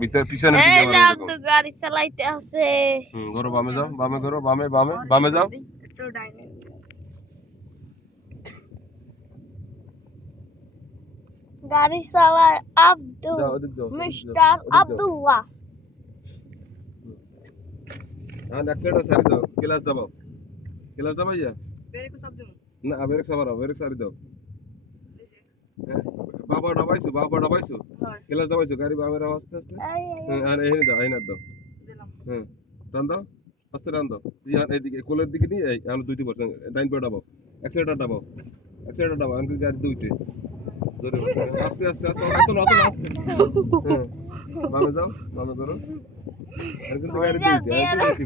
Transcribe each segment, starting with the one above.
ভিতরে পিছনে দিকে এই মারো না এরকম। তো গাড়ি চালাইতে আছে। করো বামে যাও, বামে করো, বামে বামে বামে যাও। একটু ডাইনে গাড়ি চালায় আব্দুল যাও ওদিক যাও, মিস্টার আব্দুল্লাহ। হ্যাঁ অ্যাক্সিডেন্ট সারি দাও, ক্লাস দাবাও, ক্লাস দাবাইয়া বেরে কো সব দিমু না ব্রেক সাবারও, ব্রেক সারি দাও। বাবা ডাবাইছো, বাবা ডাবাইছো, হয় ক্লাস দাবাইছো, গাড়ি বামে রাও আস্তে আস্তে। এই আর এই দাও, এই না দাও। দিলাম টান দাও, আস্তে টান দাও। এইদিকে কোলের দিকে নিয়ে এই আমি 2% ডাইন পা দাবাও, অ্যাক্সিলেটর দাবাও, অ্যাক্সিলেটর দাবাও, আমি গাড়ি দুইতে ধরে আস্তে আস্তে আস্তে অত না আস্তে। বামে যাও, বামে করো। আর কিন্তু গাড়ি দুইতে বেশি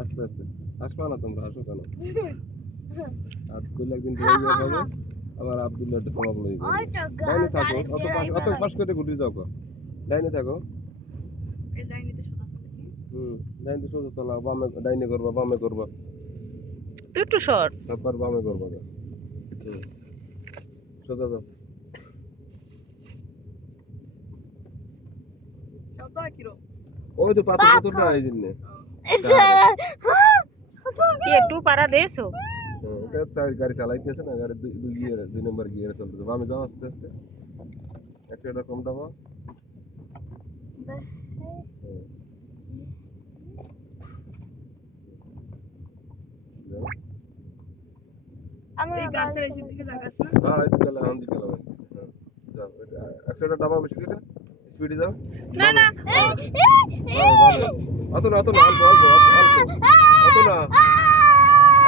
আস্তে আস্তে আসবা না তোমরা, আসো কেন? আব্দুল্লাহ একদিন ড্রাইভার হবে, আবার আব্দুল্লাহ একটা কমাবো লই। ডাইনে থাকো, অত পাশ করে ঘুরে যাও কো। ডাইনে থাকো। এই ডাইনেতে সোজা চলে ডাইনে সোজা চালাও, বামে ডাইনে করবা, বামে করবা, একটু শর্ট তারপর বামে করবা। সোজা যাও। শব্দ কি রো ওই তো পাথর পাথর না এই জন্য। কি একটু পারা দেছো এটা গাড়ি চালাইতেছে না, গাড়ি দুই নম্বর গিয়ারে চলতেছে। বামে যাও আস্তে আস্তে, অ্যাক্সিডেন্ট কম দাও। আমি এই গাছের এই দিকে জায়গাছ না হ্যাঁ এই গেল আন দিকে গেল। যাও অ্যাক্সিডেন্ট দাও বেশি করে, স্পিডে যাও। না না অত না, অত না, অল্প অল্প অত না।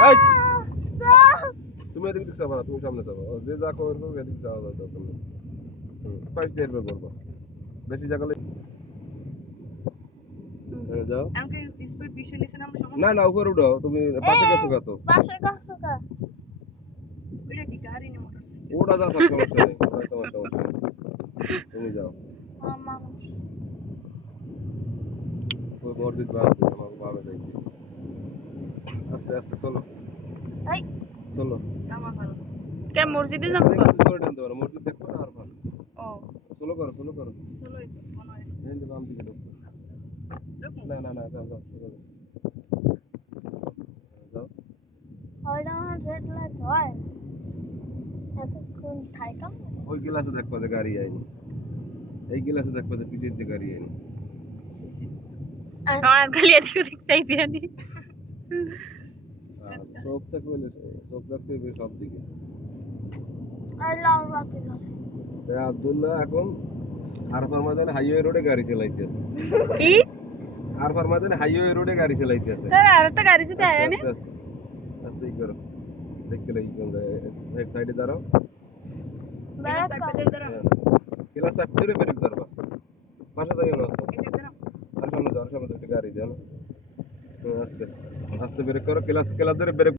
এই তুমি এদিকে দিকে যাবা না, তুমি সামনে যাবা। যে যা করবে এদিকে যাওয়া দাও তখন। পাঁচ দিয়ে বের করবা, বেশি জায়গা যাও। আমাকে স্পিড বেশি নিছে না আমরা সমস্যা না না উপরে উঠো, তুমি পাশে গেছো কত? পাশে কাছে কা ওইটা কি গাড়ি না মোটরসাইকেল ওটা যাও, সমস্যা নেই, তোমার সমস্যা নেই, তুমি যাও। মামা ওই মসজিদ বানাতে তোমাকে ভাবে দেখি। আস্তে আস্তে চলো, এই চলো। আমার ভালো কে মসজিদে যাব করে টানতে পারো, মসজিদ দেখো না আর ভালো। ও চলো করো, চলো করো। চলো এই মনে হয় এই যে বাম দিকে ঢোকো। না না না যাও যাও চলো যাও। ওইটা আমার রেড লাইট হয় এতক্ষণ থাইকাম ওই গিলাসে দেখবা যে গাড়ি আইনি, এই গিলাসে দেখবা যে পিছের দিকে গাড়ি আইনি। আর খালি এদিকে দেখ চাইবি আনি চোখ থাকবে, চোখ রাখতে হবে সব দিকে। আর লাল বাতি জ্বলে তাই আব্দুল্লাহ এখন আরফার ময়দানে হাইওয়ে রোডে গাড়ি চালাইতেছে। কি আরফার ময়দানে হাইওয়ে রোডে গাড়ি চালাইতেছে। তোর আরেকটা গাড়ি যদি আয় না আস্তে করো, দেখতে লাগি কোন এক সাইডে দাঁড়াও। বেড়া সাইডে ধরো ক্লাস চাপ ধরে ব্রেক ধরবা, পাশে যাইও না। এই সাইডে ধরো আর সামনে যাও, আর সামনে একটা গাড়ি দেন। আস্তে আস্তে ব্রেক করো, ক্লাস ধরে ব্রেক